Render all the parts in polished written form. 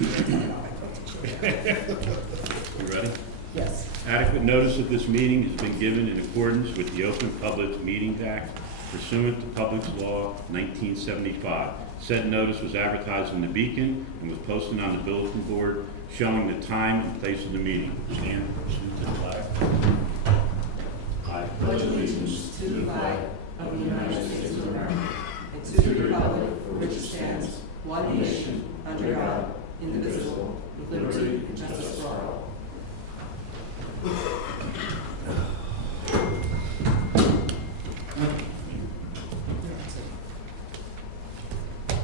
You ready? Yes. Adequate notice of this meeting has been given in accordance with the Open Public Meetings Act pursuant to Public Law 1975. Said notice was advertised in the Beacon and was posted on the bulletin board showing the time and place of the meeting. Stand and salute to the flag. I Pledge allegiance to the flag of the United States of America and to the republic for which it stands, one nation, under God, indivisible, with liberty and justice for all.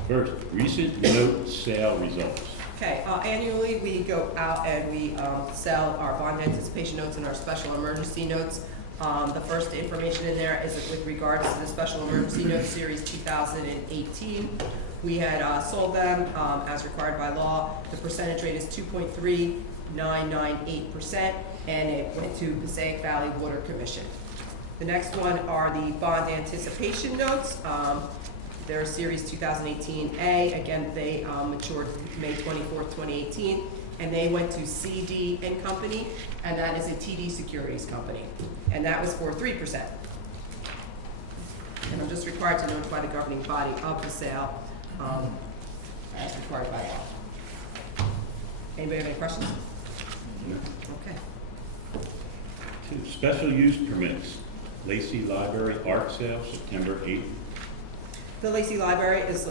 First, recent note sale results. Okay, annually we go out and we sell our bond anticipation notes and our special emergency notes. The first information in there is with regards to the special emergency note series 2018. We had sold them as required by law. The percentage rate is 2.3998%, and it went to Passaic Valley Water Commission. The next one are the bond anticipation notes. They're series 2018A. Again, they matured May 24th, 2018, and they went to CD and Company, and that is a TD Securities company, and that was for 3%. And I'm just required to notify the governing body of the sale as required by law. Anybody have any questions? No. Okay. Two, special use permits. Lacey Library art sale, September 8th. The Lacey Library is,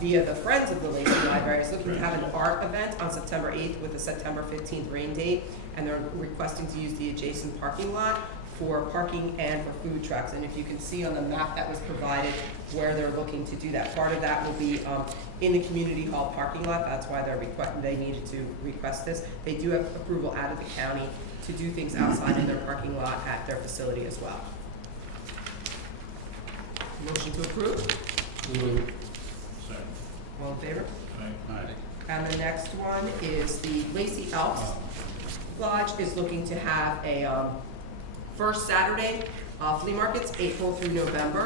via the Friends of the Lacey Library, is looking to have an art event on September 8th with a September 15th rain date, and they're requesting to use the adjacent parking lot for parking and for food trucks. And if you can see on the map that was provided where they're looking to do that, part of that will be in the community hall parking lot. That's why they needed to request this. They do have approval out of the county to do things outside in their parking lot at their facility as well. Motion to approve? Second. All in favor? Aye. And the next one is the Lacey Elks Lodge is looking to have a first Saturday flea markets, April through November.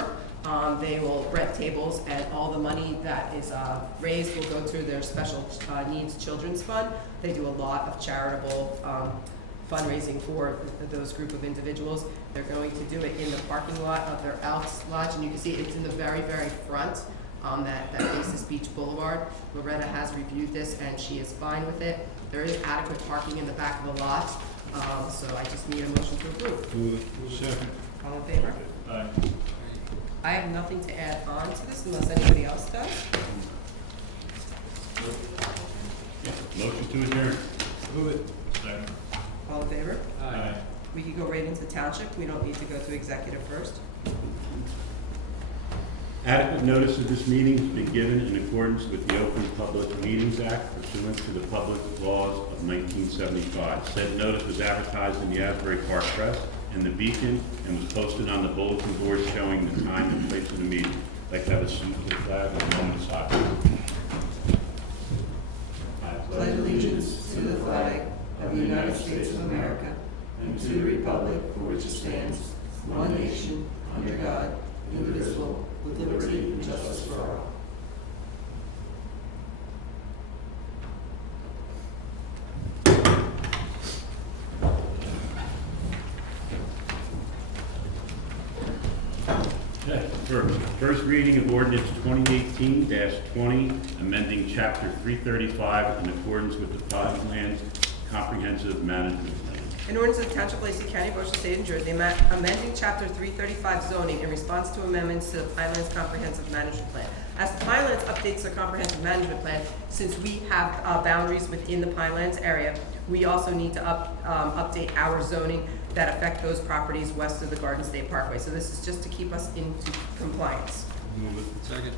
They will rent tables, and all the money that is raised will go to their special needs children's fund. They do a lot of charitable fundraising for those group of individuals. They're going to do it in the parking lot of their Elks Lodge, and you can see it's in the very, very front that faces Beach Boulevard. Loretta has reviewed this, and she is fine with it. There is adequate parking in the back of the lot, so I just need a motion to approve. Move it. Second. All in favor? Aye. I have nothing to add on to this unless anybody else does. Motion to adjourn. Move it. Second. All in favor? Aye. We can go right into township. We don't need to go to executive first. Adequate notice of this meeting has been given in accordance with the Open Public Meetings Act pursuant to the public laws of 1975. Said notice was advertised in the Asbury Park Press and the Beacon and was posted on the bulletin board showing the time and place of the meeting. I'd like to have a salute to the flag and a moment of silence. I Pledge allegiance to the flag of the United States of America and to the republic for which it stands, one nation, under God, indivisible, with liberty and justice for all. Okay, first reading of ordinance 2018-20, amending chapter 335 in accordance with the Pinelands Comprehensive Management Plan. In ordinance of the Township of Lacey County, Ocean State, New Jersey, amending Chapter 335 zoning in response to amendments to the Pinelands Comprehensive Management Plan. As the Pinelands updates their comprehensive management plan, since we have boundaries within the Pinelands area, we also need to update our zoning that affect those properties west of the Garden State Parkway. So this is just to keep us into compliance. Move it. Second.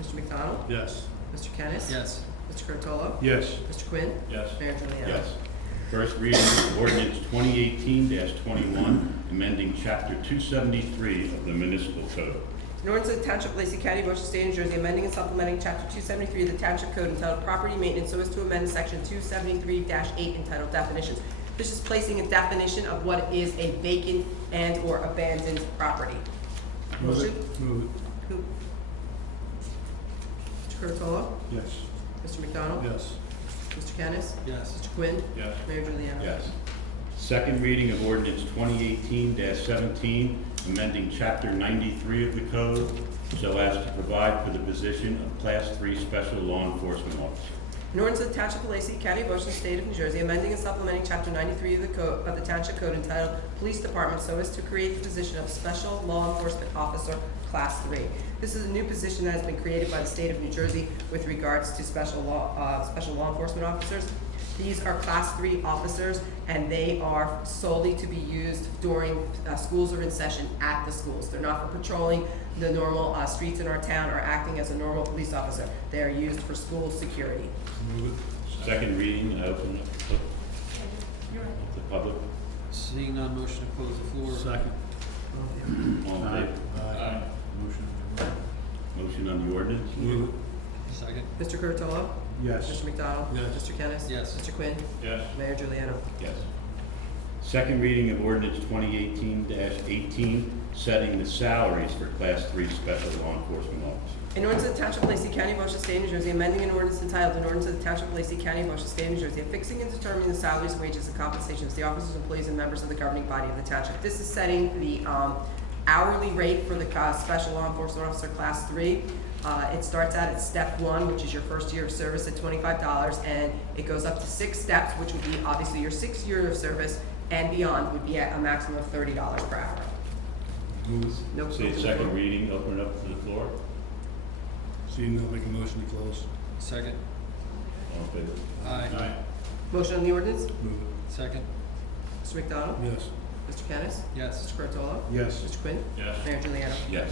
Mr. McDonald? Yes. Mr. Kennis? Yes. Mr. Curatolo? Yes. Mr. Quinn? Yes. Mayor Juliana? Yes. First reading of ordinance 2018-21, amending chapter 273 of the municipal code. In order to the Township of Lacey County, Ocean State, New Jersey, amending and supplementing Chapter 273 of the Township Code entitled Property Maintenance so as to amend Section 273-8 entitled Definitions. This is placing a definition of what is a vacant and/or abandoned property. Motion? Move Who? Mr. Curatolo? it. Yes. Mr. McDonald? Yes. Mr. Kennis? Yes. Mr. Quinn? Yes. Mayor Juliana? Yes. Second reading of ordinance 2018-17, amending Chapter 93 of the code so as to provide for the position of Class 3 Special Law Enforcement Officer. An ordinance of the Township of Lacey, County of Ocean, State of New Jersey, amending and supplementing Chapter 93 of the code, of the Township Code entitled Police Department so as to create the position of Special Law Enforcement Officer, Class 3. This is a new position that has been created by the State of New Jersey with regards to special law enforcement officers. These are Class 3 officers, and they are solely to be used during schools are in session at the schools. They're not for patrolling the normal streets in our town or acting as a normal police officer. They are used for school security. Move it. Second reading, I open up to the public. Seeing none, motion to close the floor. Second. All in favor? Aye. Motion. Motion on the ordinance? Move it. Second. Mr. Curatolo? Yes. Mr. McDonald? Yes. Mr. Kennis? Yes. Mr. Quinn? Yes. Mayor Juliana? Yes. Second reading of ordinance 2018-18, setting the salaries for Class 3 Special Law Enforcement Officers. An ordinance of the Township of Lacey, County of Ocean, State of New Jersey, amending an ordinance entitled, an ordinance of the Township of Lacey, County of Ocean, State of New Jersey, affixing and determining the salaries, wages, and compensations of the officers, employees, and members of the governing body of the township. This is setting the hourly rate for the Special Law Enforcement Officer Class 3. It starts out at step 1, which is your first year of service at $25, and it goes up to 6 steps, which would be obviously your 6th year of service and beyond would be at a maximum of $30 per hour. Move. No. Say second reading, open it up to the floor. Seeing none, make a motion to close. Second. All in favor? Aye. Motion on the ordinance? Move it. Second. Mr. McDonald? Yes. Mr. Kennis? Yes. Mr. Curatolo? Yes. Mr. Quinn? Yes. Mayor Juliana? Yes.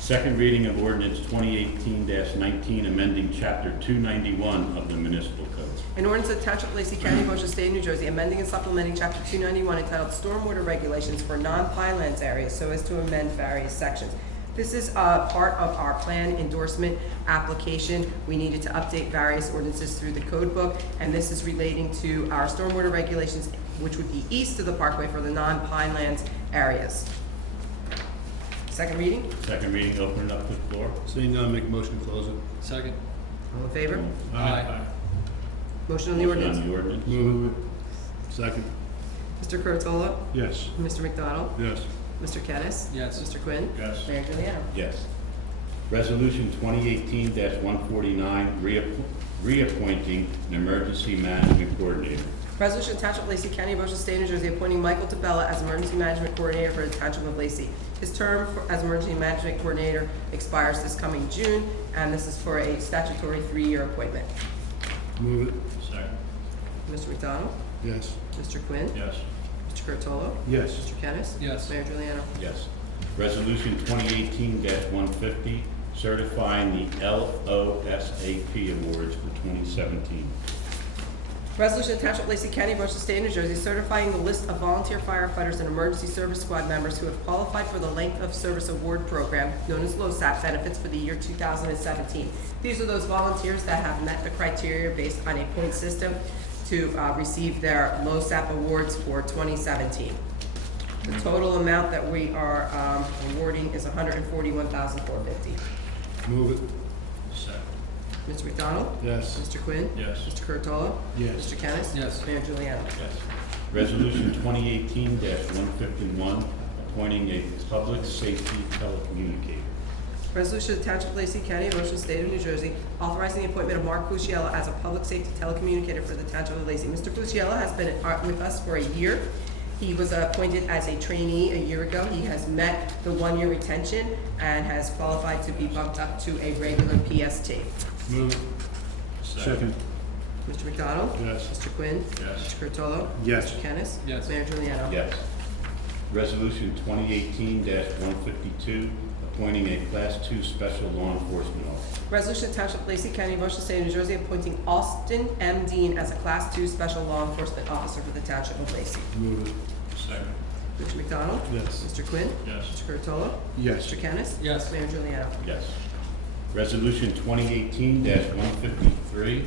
Second reading of ordinance 2018-19, amending Chapter 291 of the Municipal Code. An ordinance of the Township of Lacey, County of Ocean, State of New Jersey, amending and supplementing Chapter 291 entitled Stormwater Regulations for Non-Pinelands Areas so as to amend various sections. This is part of our plan endorsement application. We needed to update various ordinances through the code book, and this is relating to our stormwater regulations, which would be east of the parkway for the non-Pinelands areas. Second reading? Second reading, open it up to the floor. Seeing none, make a motion to close it. Second. All in favor? Aye. Motion on the Motion ordinance? on the ordinance. Move it. Second. Mr. Curatolo? Yes. Mr. McDonald? Yes. Mr. Kennis? Yes. Mr. Quinn? Yes. Mayor Juliana? Yes. Resolution 2018-149, reappointing an emergency management coordinator. Resolution of Township of Lacey, County of Ocean, State of New Jersey, appointing Michael DeBella as Emergency Management Coordinator for the Township of Lacey. His term as Emergency Management Coordinator expires this coming June, and this is for a statutory 3-year appointment. Move it. Second. Mr. McDonald? Yes. Mr. Quinn? Yes. Mr. Curatolo? Yes. Mr. Kennis? Yes. Mayor Juliana? Yes. Resolution 2018-150, certifying the LOSAP awards for 2017. Resolution of Township of Lacey, County of Ocean, State of New Jersey, certifying the list of volunteer firefighters and emergency service squad members who have qualified for the Length of Service Award Program, known as LOSAP, benefits for the year 2017. These are those volunteers that have met the criteria based on a point system to receive their LOSAP awards for 2017. The total amount that we are awarding is $141,450. Move it. Second. Mr. McDonald? Yes. Mr. Quinn? Yes. Mr. Curatolo? Yes. Mr. Kennis? Yes. Mayor Juliana? Yes. Resolution 2018-151, appointing a public safety telecommunicator. Resolution of the Township of Lacey, County of Ocean, State of New Jersey, authorizing the appointment of Mark Fucciella as a public safety telecommunicator for the Township of Lacey. Mr. Fucciella has been with us for a year. He was appointed as a trainee a year ago. He has met the 1-year retention and has qualified to be bumped up to a regular PST. Move it. Second. Mr. McDonald? Yes. Mr. Quinn? Yes. Mr. Curatolo? Yes. Mr. Kennis? Yes. Mayor Juliana? Yes. Resolution 2018-152, appointing a Class 2 Special Law Enforcement Officer. Resolution of Township of Lacey, County of Ocean, State of New Jersey, appointing Austin M. Dean as a Class 2 Special Law Enforcement Officer for the Township of Lacey. Move it. Second. Mr. McDonald? Yes. Mr. Quinn? Yes. Mr. Curatolo? Yes. Mr. Kennis? Yes. Mayor Juliana? Yes. Resolution 2018-153,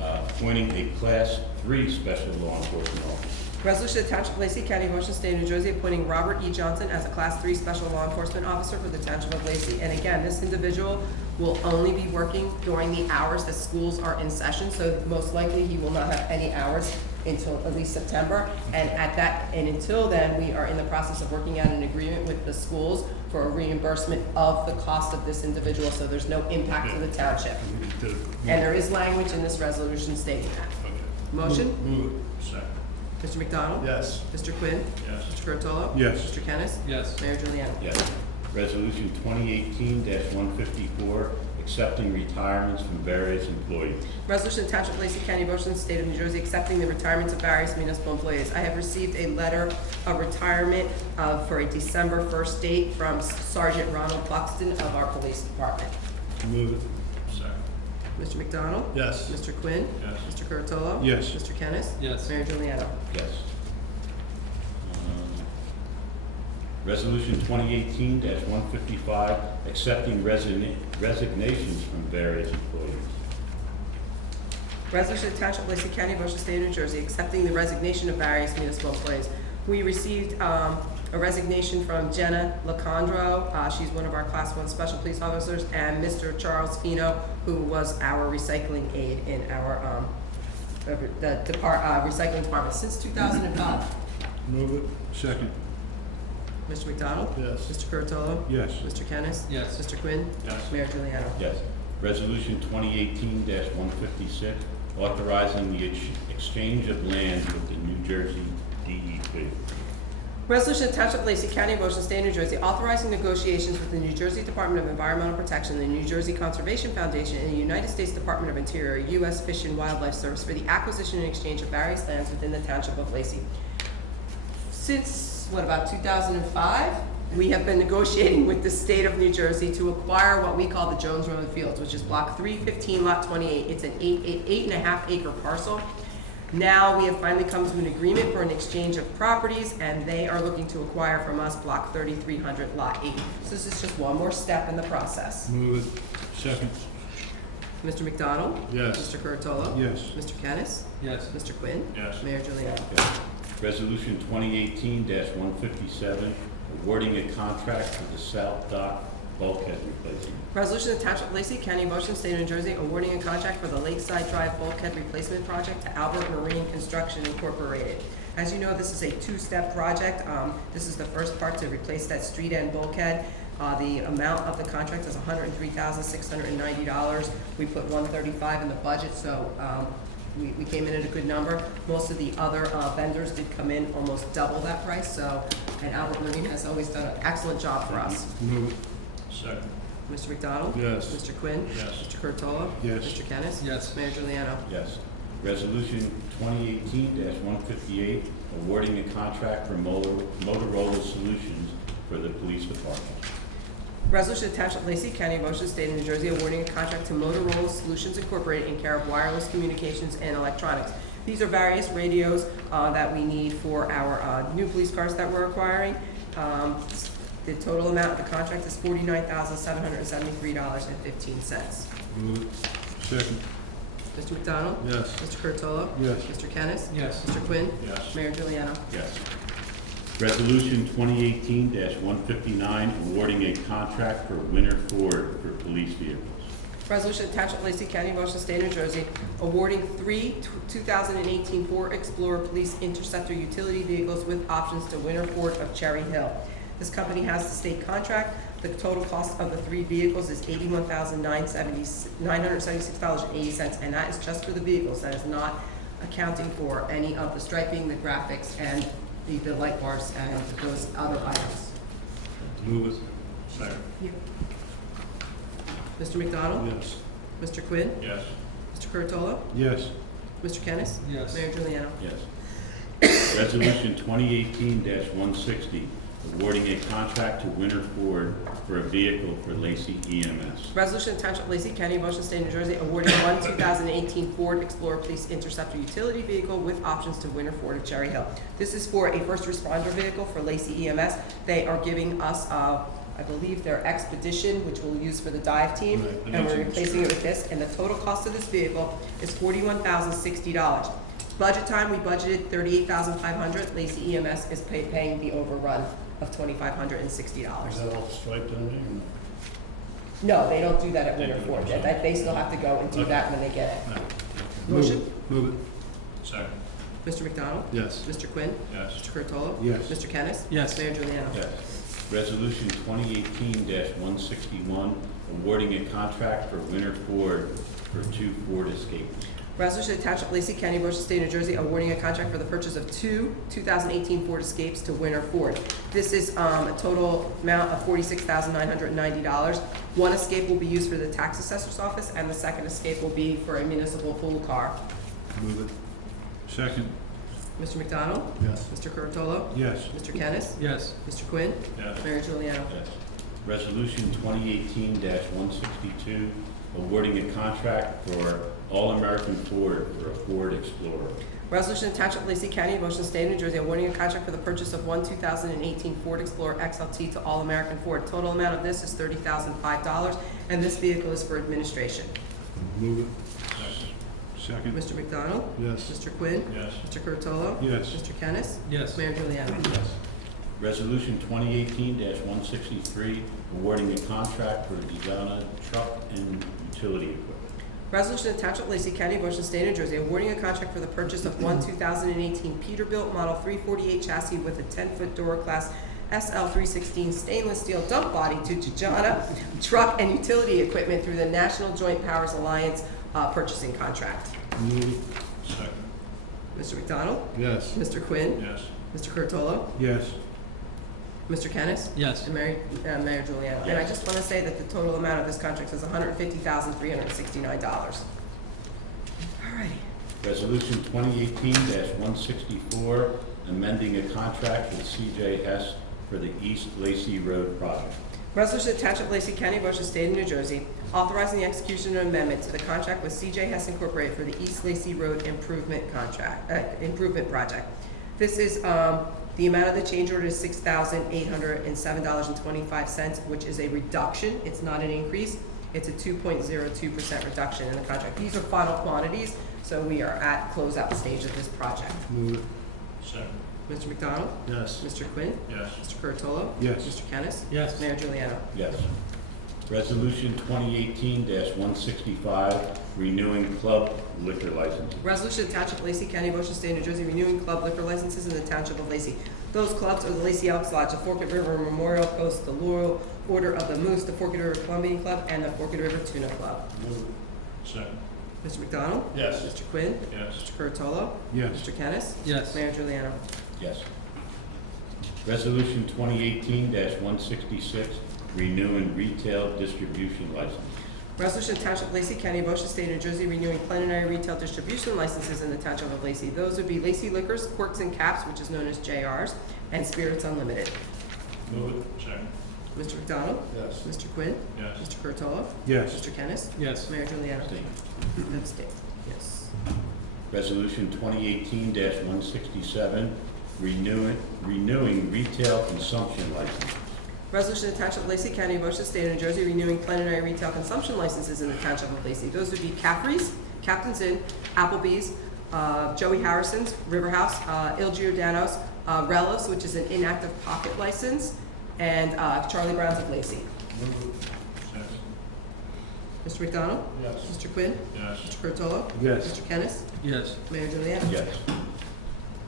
appointing a Class 3 Special Law Enforcement Officer. Resolution of Township of Lacey, County of Ocean, State of New Jersey, appointing Robert E. Johnson as a Class 3 Special Law Enforcement Officer for the Township of Lacey. And again, this individual will only be working during the hours that schools are in session, so most likely he will not have any hours until at least September. And until then, we are in the process of working out an agreement with the schools for a reimbursement of the cost of this individual, so there's no impact to the township. And there is language in this resolution stating that. Okay. Motion? Move it. Second. Mr. McDonald? Yes. Mr. Quinn? Yes. Mr. Curatolo? Yes. Mr. Kennis? Yes. Mayor Juliana? Yes. Resolution 2018-154, accepting retirements from various employees. Resolution to Township of Lacey County, Ocean State of New Jersey, accepting the retirements of various municipal employees. I have received a letter of retirement for a December 1st date from Sergeant Ronald Buxton of our police department. Move it. Second. Mr. McDonald? Yes. Mr. Quinn? Yes. Mr. Curatolo? Yes. Mr. Kennis? Yes. Mayor Juliana? Yes. Resolution 2018-155, accepting resignations from various employees. Resolution to Township of Lacey County, Ocean State of New Jersey, accepting the resignation of various municipal employees. We received a resignation from Jenna Lacandro. She's one of our Class 1 Special Police Officers, and Mr. Charles Fino, who was our recycling aide in our recycling department since 2005. Move it. Second. Mr. McDonald? Yes. Mr. Curatolo? Yes. Mr. Kennis? Yes. Mr. Quinn? Yes. Mayor Juliana? Yes. Resolution 2018-156, authorizing the exchange of land with the New Jersey DEP. Resolution to Township of Lacey County, Ocean State, New Jersey, authorizing negotiations with the New Jersey Department of Environmental Protection, the New Jersey Conservation Foundation, and the United States Department of Interior, U.S. Fish and Wildlife Service for the acquisition and exchange of various lands within the Township of Lacey. Since, about 2005, we have been negotiating with the state of New Jersey to acquire what we call the Jones Road Fields, which is block 315, lot 28. It's an 8.5 acre parcel. Now we have finally come to an agreement for an exchange of properties, and they are looking to acquire from us block 3300, lot 8. So this is just one more step in the process. Move it. Second. Mr. McDonald? Yes. Mr. Curatolo? Yes. Mr. Kennis? Yes. Mr. Quinn? Yes. Mayor Juliana? Yes. Resolution 2018-157, awarding a contract for the South Dock bulkhead replacement. Resolution to Township of Lacey, County of Ocean, State of New Jersey, awarding a contract for the Lakeside Drive bulkhead replacement project to Albert Marine Construction Incorporated. As you know, this is a two-step project. This is the first part to replace that street end bulkhead. The amount of the contract is $103,690. We put $135 in the budget, so we came in at a good number. Most of the other vendors did come in almost double that price, so, and Albert Marine has always done an excellent job for us. Move it. Second. Mr. McDonald? Yes. Mr. Quinn? Yes. Mr. Curatolo? Yes. Mr. Kennis? Yes. Mayor Juliana? Yes. Resolution 2018-158, awarding a contract for Motorola Solutions for the police department. Resolution to Township of Lacey, County of Ocean, State of New Jersey, awarding a contract to Motorola Solutions Incorporated in care of wireless communications and electronics. These are various radios that we need for our new police cars that we're acquiring. The total amount of the contract is $49,773.15. Move it. Second. Mr. McDonald? Yes. Mr. Curatolo? Yes. Mr. Kennis? Yes. Mr. Quinn? Yes. Mayor Juliana? Yes. Resolution 2018-159, awarding a contract for Winter Ford for police vehicles. Resolution to Township of Lacey County, Ocean State, New Jersey, awarding 2018 Ford Explorer Police Interceptor utility vehicles with options to Winter Ford of Cherry Hill. This company has the state contract. The total cost of the 3 vehicles is $81,976.80, and that is just for the vehicles. That is not accounting for any of the striping, the graphics, and the light bars and those other items. Move it. Second. Mr. McDonald? Yes. Mr. Quinn? Yes. Mr. Curatolo? Yes. Mr. Kennis? Yes. Mayor Juliana? Yes. Resolution 2018-160, awarding a contract to Winter Ford for a vehicle for Lacey EMS. Resolution to Township of Lacey, County of Ocean, State of New Jersey, awarding one 2018 Ford Explorer Police Interceptor utility vehicle with options to Winter Ford of Cherry Hill. This is for a first responder vehicle for Lacey EMS. They are giving us, I believe, their Expedition, which we'll use for the dive team, Right, and we're replacing it with this. And the total cost of this vehicle is $41,060. Budget time, we budgeted $38,500. Lacey EMS is paying the overrun of $2,560. Is that all striped and everything? No, they don't do that at They Winter do Ford. themselves. They still have to go and do that when they get it. Motion? Move it. Second. Mr. McDonald? Yes. Mr. Quinn? Yes. Mr. Curatolo? Yes. Mr. Kennis? Yes. Mayor Juliano? Yes. Resolution 2018-161, awarding a contract for Winter Ford for 2 Ford Escapes. Resolution to Township of Lacey County, Ocean State, New Jersey, awarding a contract for the purchase of 2 2018 Ford Escapes to Winter Ford. This is a total amount of $46,990. One Escape will be used for the tax assessor's office, and the second Escape will be for a municipal pool car. Move it. Second. Mr. McDonald? Yes. Mr. Curatolo? Yes. Mr. Kennis? Yes. Mr. Quinn? Yes. Mayor Juliano? Yes. Resolution 2018-162, awarding a contract for All-American Ford for a Ford Explorer. Resolution to Township of Lacey County, Ocean State, New Jersey, awarding a contract for the purchase of one 2018 Ford Explorer XLT to All American Ford. Total amount of this is $30,005, and this vehicle is for administration. Move it. Second. Mr. McDonald? Yes. Mr. Quinn? Yes. Mr. Curatolo? Yes. Mr. Kennis? Yes. Mayor Juliano? Yes. Resolution 2018-163, awarding a contract for Degana truck and utility equipment. Resolution to Township of Lacey County, Ocean State, New Jersey, awarding a contract for the purchase of one 2018 Peterbilt Model 348 chassis with a 10-foot Duraclass SL316 stainless steel dump body to Degana truck and utility equipment through the National Joint Powers Alliance purchasing contract. Move it. Second. Mr. McDonald? Yes. Mr. Quinn? Yes. Mr. Curatolo? Yes. Mr. Kennis? Yes. And Mayor Juliano. And I just want to say that the total amount of this contract is $150,369. All righty. Resolution 2018-164, amending a contract with CJ Hess for the East Lacey Road project. Resolution to Township of Lacey County, Ocean State of New Jersey, authorizing the execution of an amendment to the contract with CJ Hess Incorporated for the East Lacey Road improvement project. This is, the amount of the change order is $6,807.25, which is a reduction. It's not an increase. It's a 2.02% reduction in the contract. These are final quantities, so we are at closeout stage of this project. Move it. Second. Mr. McDonald? Yes. Mr. Quinn? Yes. Mr. Curatolo? Yes. Mr. Kennis? Yes. Mayor Juliano? Yes. Resolution 2018-165, renewing club liquor licenses. Resolution to Township of Lacey County, Ocean State, New Jersey, renewing club liquor licenses in the Township of Lacey. Those clubs are the Lacey Elks Lodge, the Forked River Memorial Post, the Laurel Order of the Moose, the Forked River Columbian Club, and the Forked River Tuna Club. Move it. Second. Mr. McDonald? Yes. Mr. Quinn? Yes. Mr. Curatolo? Yes. Mr. Kennis? Yes. Mayor Juliano? Yes. Resolution 2018-166, renewing retail distribution license. Resolution to Township of Lacey County, Ocean State, New Jersey, renewing plenary retail distribution licenses in the Township of Lacey. Those would be Lacey Liquors, Corks and Caps, which is known as JRs, and Spirits Unlimited. Move it. Second. Mr. McDonald? Yes. Mr. Quinn? Yes. Mr. Curatolo? Yes. Mr. Kennis? Yes. Mayor Juliano? Abstain. Abstain. Yes. Resolution 2018-167, renewing retail consumption license. Resolution to Township of Lacey County, Ocean State, New Jersey, renewing plenary retail consumption licenses in the Township of Lacey. Those would be Caffrey's, Captain's Inn, Applebee's, Joey Harrison's, River House, Il Giordano's, Rellos, which is an inactive pocket license, and Charlie Brown's of Lacey. Mr. McDonald? Yes. Mr. Quinn? Yes. Mr. Curatolo? Yes. Mr. Kennis? Yes. Mayor Juliana? Yes.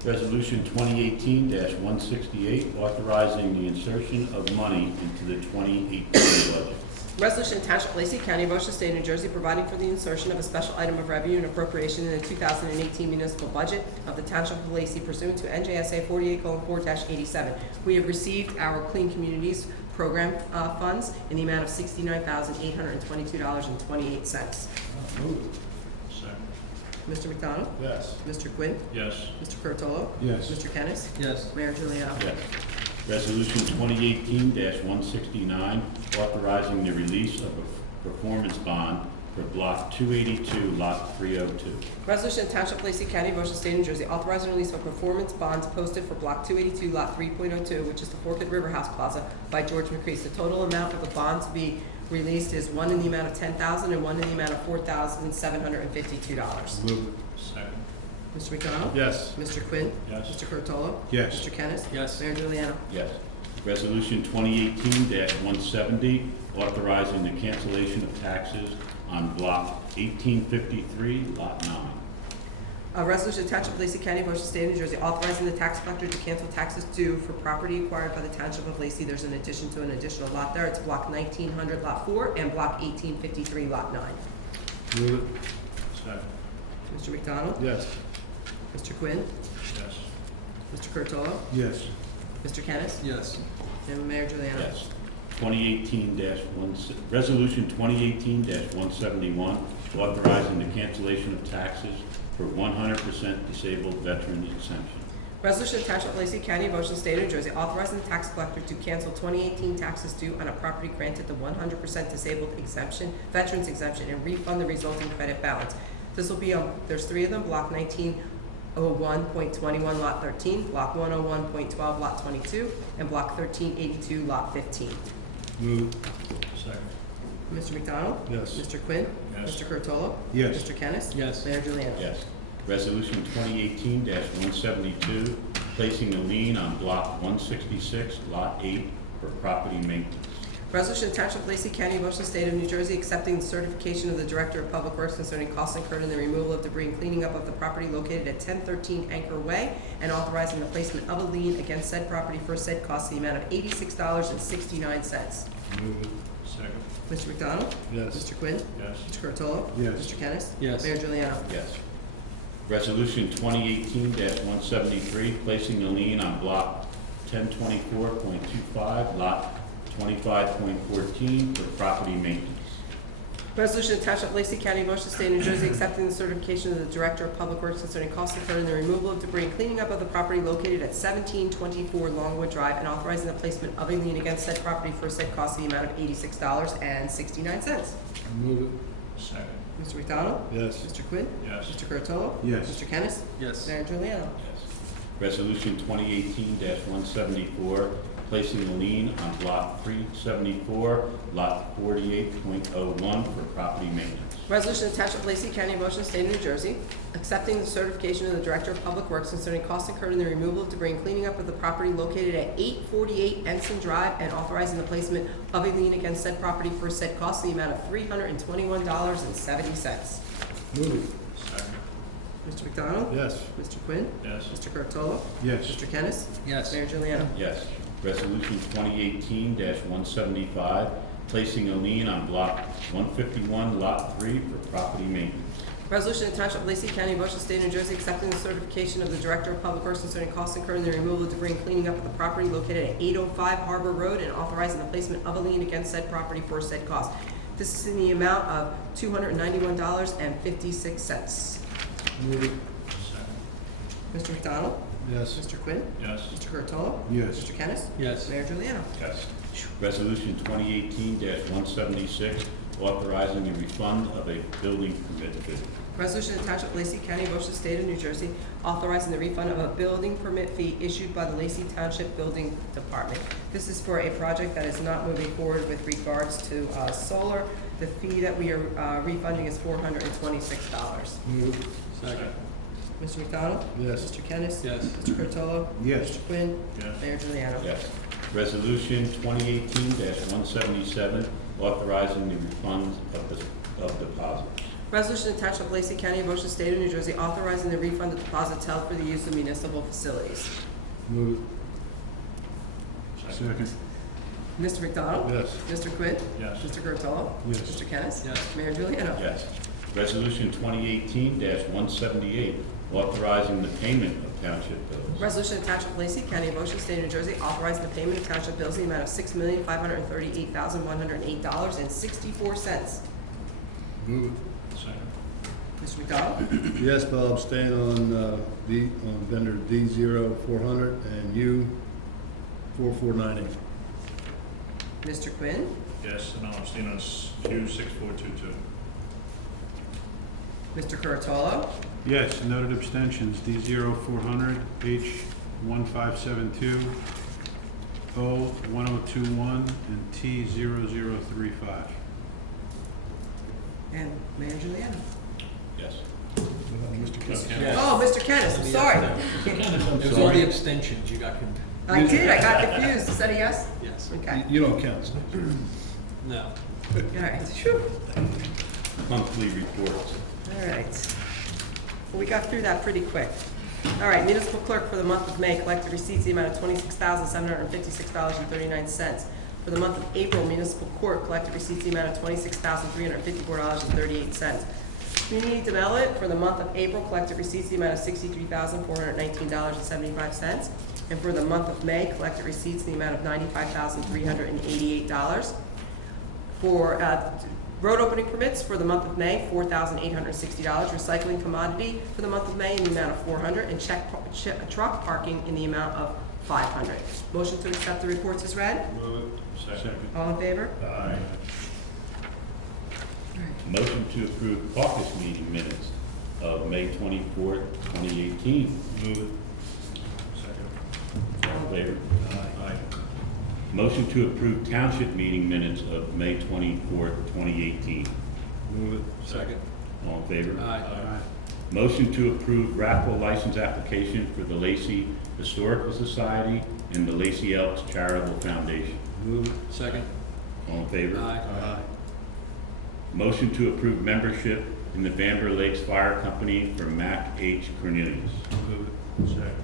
Resolution 2018-168, authorizing the insertion of money into the 2018 budget. Resolution Township of Lacey County, Ocean State, New Jersey, providing for the insertion of a special item of revenue and appropriation in the 2018 municipal budget of the Township of Lacey pursuant to NJSA 48:4-87. We have received our Clean Communities Program funds in the amount of $69,822.28. Second. Mr. McDonald? Yes. Mr. Quinn? Yes. Mr. Curatolo? Yes. Mr. Kennis? Yes. Mayor Juliano? Yes. Resolution 2018-169, authorizing the release of a performance bond for Block 282, Lot 302. Resolution of Township of Lacey County, Ocean State, New Jersey, authorizing release of performance bonds posted for Block 282, Lot 3.02, which is the Forked River House Plaza by George McCrease. The total amount of the bond to be released is one in the amount of $10,000 and one in the amount of $4,752. Move it. Second. Mr. McDonald? Yes. Mr. Quinn? Yes. Mr. Curatolo? Yes. Mr. Kennis? Yes. Mayor Juliano? Yes. Resolution 2018-170, authorizing the cancellation of taxes on Block 1853, Lot 9. A resolution of Township of Lacey County, Ocean State, New Jersey, authorizing the tax collector to cancel taxes due for property acquired by the Township of Lacey. There's an addition to an additional lot there. It's Block 1900, Lot 4, and Block 1853, Lot 9. Move it. Second. Mr. McDonald? Yes. Mr. Quinn? Yes. Mr. Curatolo? Yes. Mr. Kennis? Yes. And Mayor Juliana? Yes. 2018-1, Resolution 2018-171, authorizing the cancellation of taxes for 100% disabled veteran exemption. Resolution of Township of Lacey County, Ocean State, New Jersey, authorizing the tax collector to cancel 2018 taxes due on a property granted the 100% disabled exemption, veterans exemption, and refund the resulting credit balance. This will be there's three of them, Block 1901.21, Lot 13, Block 101.12, Lot 22, and Block 1382, Lot 15. Move. Second. Mr. McDonald? Yes. Mr. Quinn? Yes. Mr. Curatolo? Yes. Mr. Kennis? Yes. Mayor Juliana? Yes. Resolution 2018-172, placing a lien on Block 166, Lot 8, for property maintenance. Resolution of Township of Lacey County, Ocean State of New Jersey, accepting the certification of the Director of Public Works concerning costs incurred in the removal of debris and cleaning up of the property located at 1013 Anchor Way, and authorizing the placement of a lien against said property for said cost in the amount of $86.69. Move it. Second. Mr. McDonald? Yes. Mr. Quinn? Yes. Mr. Curatolo? Yes. Mr. Kennis? Yes. Mayor Juliana? Yes. Resolution 2018-173, placing a lien on Block 1024.25, Lot 25.14, for property maintenance. Resolution of Township of Lacey County, Ocean State, New Jersey, accepting the certification of the Director of Public Works concerning costs incurred in the removal of debris and cleaning up of the property located at 1724 Longwood Drive, and authorizing the placement of a lien against said property for said cost in the amount of $86.69. Move it. Second. Mr. McDonald? Yes. Mr. Quinn? Yes. Mr. Curatolo? Yes. Mr. Kennis? Yes. Mayor Juliana? Yes. Resolution 2018-174, placing a lien on Block 374, Lot 48.01, for property maintenance. Resolution of Township of Lacey County, Ocean State of New Jersey, accepting the certification of the Director of Public Works concerning costs incurred in the removal of debris and cleaning up of the property located at 848 Ensign Drive, and authorizing the placement of a lien against said property for said cost in the amount of $321.70. Move it. Second. Mr. McDonald? Yes. Mr. Quinn? Yes. Mr. Curatolo? Yes. Mr. Kennis? Yes. Mayor Juliana? Yes. Resolution 2018-175, placing a lien on Block 151, Lot 3, for property maintenance. Resolution of Township of Lacey County, Ocean State, New Jersey, accepting the certification of the Director of Public Works concerning costs incurred in the removal of debris and cleaning up of the property located at 805 Harbor Road, and authorizing the placement of a lien against said property for said cost. This is in the amount of $291.56. Move it. Second. Mr. McDonald? Yes. Mr. Quinn? Yes. Mr. Curatolo? Yes. Mr. Kennis? Yes. Mayor Juliana? Yes. Resolution 2018-176, authorizing a refund of a building permit fee. Resolution of Township of Lacey County, Ocean State of New Jersey, authorizing the refund of a building permit fee issued by the Lacey Township Building Department. This is for a project that is not moving forward with regards to solar. The fee that we are refunding is $426. Move it. Second. Mr. McDonald? Yes. Mr. Kennis? Yes. Mr. Curatolo? Yes. Mr. Quinn? Yes. Mayor Juliana? Yes. Resolution 2018-177, authorizing the refund of deposits. Resolution of Township of Lacey County, Ocean State of New Jersey, authorizing the refund of deposits held for the use of municipal facilities. Move it. Second. Mr. McDonald? Yes. Mr. Quinn? Yes. Mr. Curatolo? Yes. Mr. Kennis? Yes. Mayor Juliana? Yes. Resolution 2018-178, authorizing the payment of township bills. Resolution of Township of Lacey County, Ocean State of New Jersey, authorizing the payment of township bills in the amount of $6,538,108.64. Move it. Second. Mr. McDonald? Yes, but I'll abstain on vendor D0400 and U4498. Mr. Quinn? Yes, and I'll abstain on Q6422. Mr. Curatolo? Yes, noted abstentions, D0400, H1572, O1021, and T0035. And Mayor Juliana? Yes. Mr. Kennis. Oh, Mr. Kennis, I'm sorry. There's all the abstentions, you got I did, I got confused. Is that a yes? Yes. Okay. You don't count, Steve. No. All right. Phew. Monthly reports. All right. Well, we got through that pretty quick. All right, municipal clerk for the month of May collected receipts in the amount of $26,756.39. For the month of April, municipal court collected receipts in the amount of $26,354.38. Community development for the month of April collected receipts in the amount of $63,419.75. And for the month of May, collected receipts in the amount of $95,388. For road opening permits for the month of May, $4,860. Recycling commodity for the month of May in the amount of $400. And truck parking in the amount of $500. Motion to accept the reports is read. Move it. Second. All in favor? Aye. Motion to approve caucus meeting minutes of May 24th, 2018. Move it. Second. All in favor? Aye. Motion to approve township meeting minutes of May 24th, 2018. Move it. Second. All in favor? Aye. Aye. Motion to approve raffle license application for the Lacey Historical Society and the Lacey Elks Charitable Foundation. Move it. Second. All in favor? Aye. Aye. Motion to approve membership in the Vanderbilt Lakes Fire Company for Mac H. Cornelius. Move it. Second.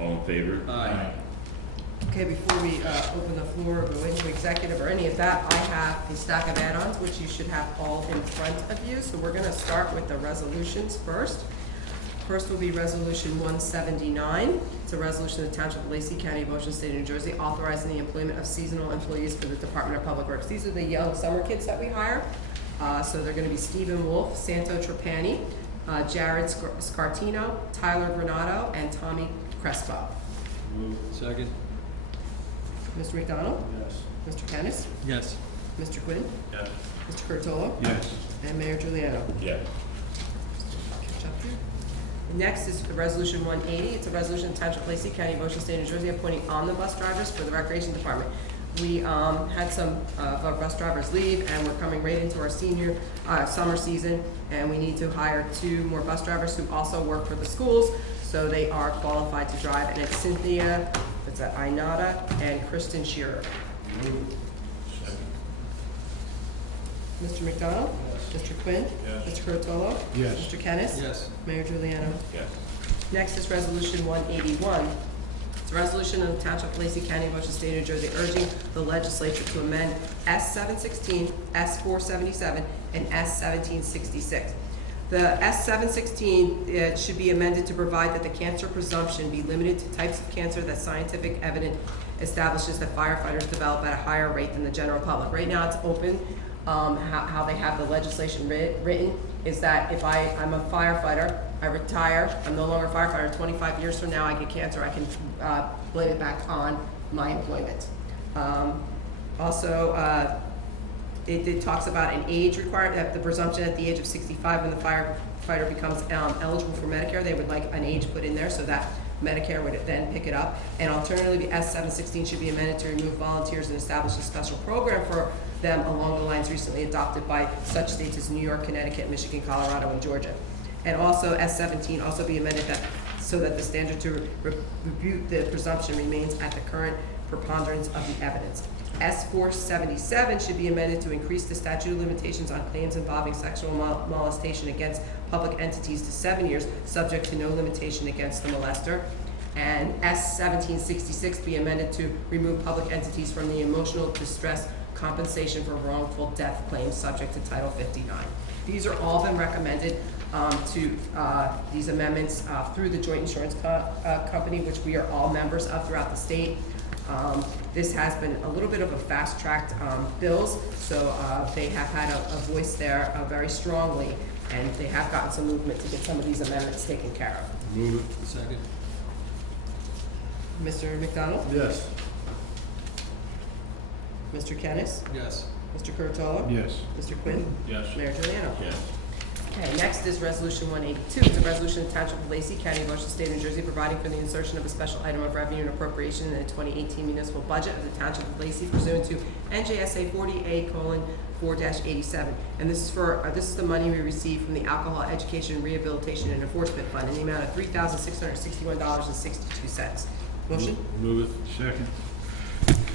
All in favor? Aye. Okay, before we open the floor, or go into executive or any of that, I have a stack of add-ons, which you should have all in front of you. So we're going to start with the resolutions first. First will be Resolution 179. It's a resolution of the Township of Lacey County, Ocean State, New Jersey, authorizing the employment of seasonal employees for the Department of Public Works. These are the young summer kids that we hire. So they're going to be Stephen Wolf, Santo Trapani, Jared Scartino, Tyler Granato, and Tommy Crespo. Move Second. Mr. McDonald? Yes. Mr. Kennis? Yes. Mr. Quinn? Yes. Mr. Curatolo? Yes. And Mayor Juliano. Yes. Catch up here. Next is the Resolution 180. It's a resolution of Township of Lacey County, Ocean State, New Jersey, appointing omnibus drivers for the Recreation Department. We had some of our bus drivers leave, and we're coming right into our senior summer season, and we need to hire 2 more bus drivers who also work for the schools, so they are qualified to drive. And it's Cynthia, it's Inata, and Kristen Shearer. Second. Mr. McDonald? Mr. Quinn? Yes. Mr. Curatolo? Yes. Mr. Kennis? Yes. Mayor Juliano. Yes. Next is Resolution 181. It's a resolution of the Township of Lacey County, Ocean State, New Jersey, urging the legislature to amend S-716, S-477, and S-1766. The S-716 should be amended to provide that the cancer presumption be limited to types of cancer that scientific evidence establishes that firefighters develop at a higher rate than the general public. Right now, it's open. How they have the legislation written is that if I'm a firefighter, I retire, I'm no longer a firefighter, 25 years from now I get cancer, I can blame it back on my employment. It talks about an age requirement, that the presumption at the age of 65 when the firefighter becomes eligible for Medicare, they would like an age put in there so that Medicare would then pick it up. And alternatively, S-716 should be amended to remove volunteers and establish a special program for them along the lines recently adopted by such states as New York, Connecticut, Michigan, Colorado, and Georgia. And also S-17 also be amended so that the standard to rebuke the presumption remains at the current preponderance of the evidence. S-477 should be amended to increase the statute of limitations on claims involving sexual molestation against public entities to 7 years, subject to no limitation against the molester. And S-1766 be amended to remove public entities from the emotional distress compensation for wrongful death claims subject to Title 59. These are all been recommended to these amendments through the Joint Insurance Company, which we are all members of throughout the state. This has been a little bit of a fast-tracked bills, so they have had a voice there very strongly, and they have gotten some movement to get some of these amendments taken care of. Move it. Second. Mr. McDonald? Yes. Mr. Kennis? Yes. Mr. Curatolo? Yes. Mr. Quinn? Yes. Mayor Juliano? Yes. Okay, next is Resolution 182. It's a resolution of Township of Lacey, County of Ocean State, New Jersey, providing for the insertion of a special item of revenue and appropriation in the 2018 municipal budget of the Township of Lacey pursuant to NJSA 40A:4-87. And this is the money we received from the Alcohol Education, Rehabilitation, and Enforcement Fund in the amount of $3,661.62. Motion? Move it. Second.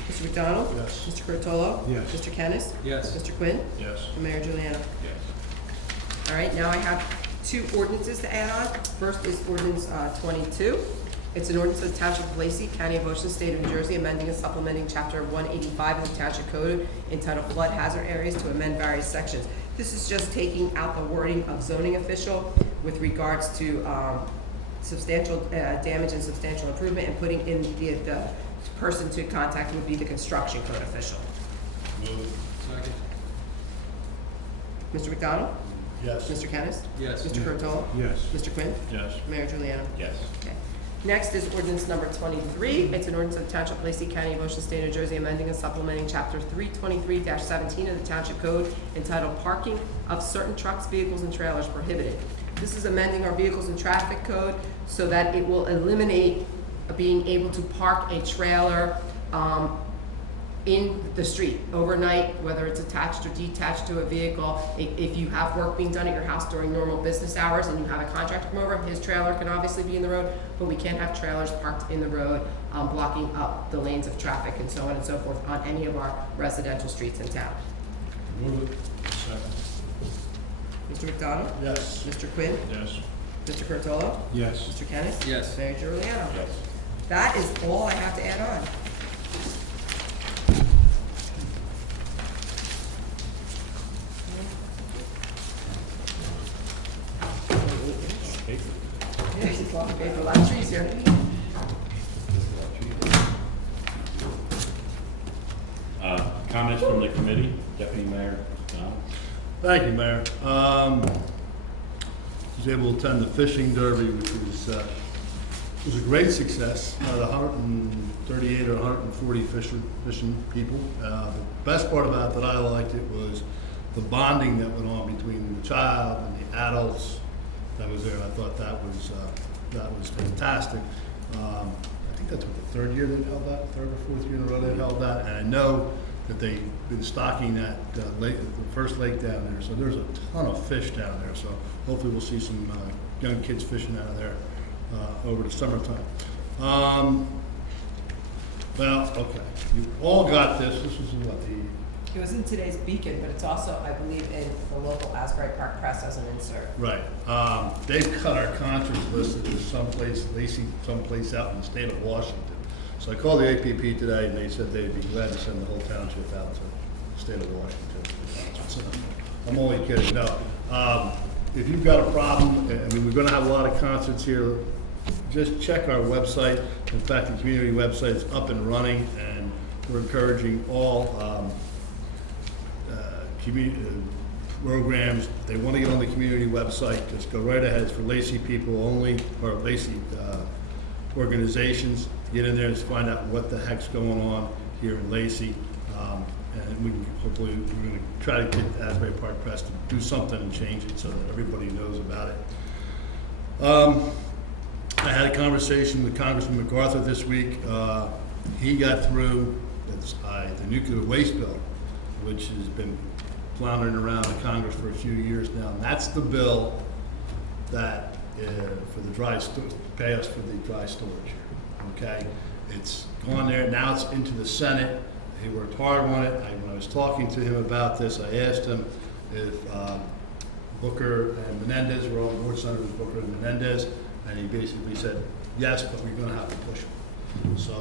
Mr. McDonald? Yes. Mr. Curatolo? Yes. Mr. Kennis? Yes. Mr. Quinn? Yes. And Mayor Juliana. Yes. All right, now I have two ordinances to add on. First is ordinance 22. It's an ordinance of the Township of Lacey, County of Ocean, State of New Jersey, amending and supplementing Chapter 185 of the Township Code entitled Flood Hazard Areas to amend various sections. This is just taking out the wording of zoning official with regards to substantial damage and substantial improvement, and putting in the person to contact would be the construction code official. Move it. Second. Mr. McDonald? Yes. Mr. Kennis? Yes. Mr. Curatolo? Yes. Mr. Quinn? Yes. Mayor Juliana. Yes. Okay. Next is ordinance number 23. It's an ordinance of the Township of Lacey, County of Ocean, State of New Jersey, amending and supplementing Chapter 323-17 of the Township Code entitled Parking of Certain Trucks, Vehicles, and Trailers Prohibited. This is amending our Vehicles and Traffic Code so that it will eliminate being able to park a trailer in the street overnight, whether it's attached or detached to a vehicle. If you have work being done at your house during normal business hours and you have a contractor come over, his trailer can obviously be in the road, but we can't have trailers parked in the road, blocking up the lanes of traffic and so on and so forth on any of our residential streets in town. Move it. Second. Mr. McDonald? Yes. Mr. Quinn? Yes. Mr. Curatolo? Yes. Mr. Kennis? Yes. Mayor Juliana. Yes. That is all I have to add on. Yeah, it's a lot of paper, a lot of trees here. Comments from the committee? Deputy Mayor Donald? Thank you, Mayor. Was able to attend the fishing derby, which was a great success. 138 or 140 fishing people. The best part about that I liked it was the bonding that went on between the child and the adults that was there. And I thought that was fantastic. I think that's what the third year they held that, third or fourth year in a row they held that. And I know that they've been stocking that lake, the first lake down there. So there's a ton of fish down there. So hopefully we'll see some young kids fishing out of there over the summertime. Well, okay, you all got this. This was what It was in today's Beacon, but it's also, I believe, in the local Asbury Park Press as an insert. right. They've cut our concerts listed to someplace, Lacey, someplace out in the state of Washington. So I called the APP today, and they said they'd be glad to send the whole township out to the state of Washington for the concerts. I'm only kidding, no. If you've got a problem, I mean, we're gonna have a lot of concerts here, just check our website. In fact, the community website is up and running, and we're encouraging all programs. If they want to get on the community website, just go right ahead. It's for Lacey people only, or Lacey organizations. Get in there and find out what the heck's going on here in Lacey. And we can, hopefully, we're going to try to get Asbury Park Press to do something and change it so that everybody knows about it. I had a conversation with Congressman MacArthur this week. He got through the nuclear waste bill, which has been floundering around the Congress for a few years now. And that's the bill that for the pay us for the dry storage. Okay, it's gone there. Now it's into the Senate. He worked hard on it. When I was talking to him about this, I asked him if Booker and Menendez were on the board, Senators Booker and Menendez, and he basically said yes, but we're going to have to push them. So